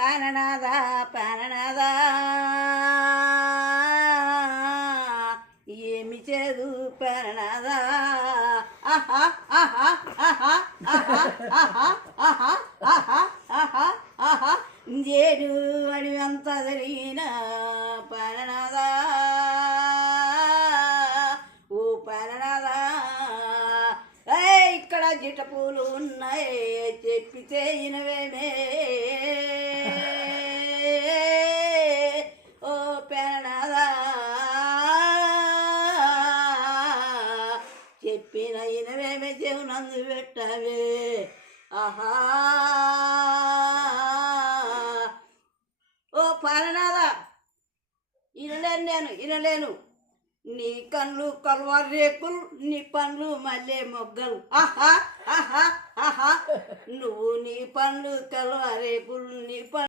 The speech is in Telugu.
ప్రాణనాథా ప్రాణనాథా ఏమి చేదు ప్రాణనాథా ఆహా ఆహా ఆహా ఆహా ఆహా ఆహా ఆహా ఆహా ఆహా జేడు అడి అంత జరిగిన ప్రాణనాథా ఓ ప్రాణనాథా ఇక్కడ జిట పూలు ఉన్నాయి చెప్పితే ఇనవేమే ఓ ప్రాణనాథా చెప్పిన ఇనవేమే చెవునందు పెట్టవే ఆహా ఓ ప్రాణనాథా ఇనలేను నీ కళ్ళు కల్వారు రేకులు నీ పండ్లు మల్లె మొగ్గలు ఆహా ఆహా ఆహా నువ్వు నీ పండ్లు కల్వారు రేకులు నీ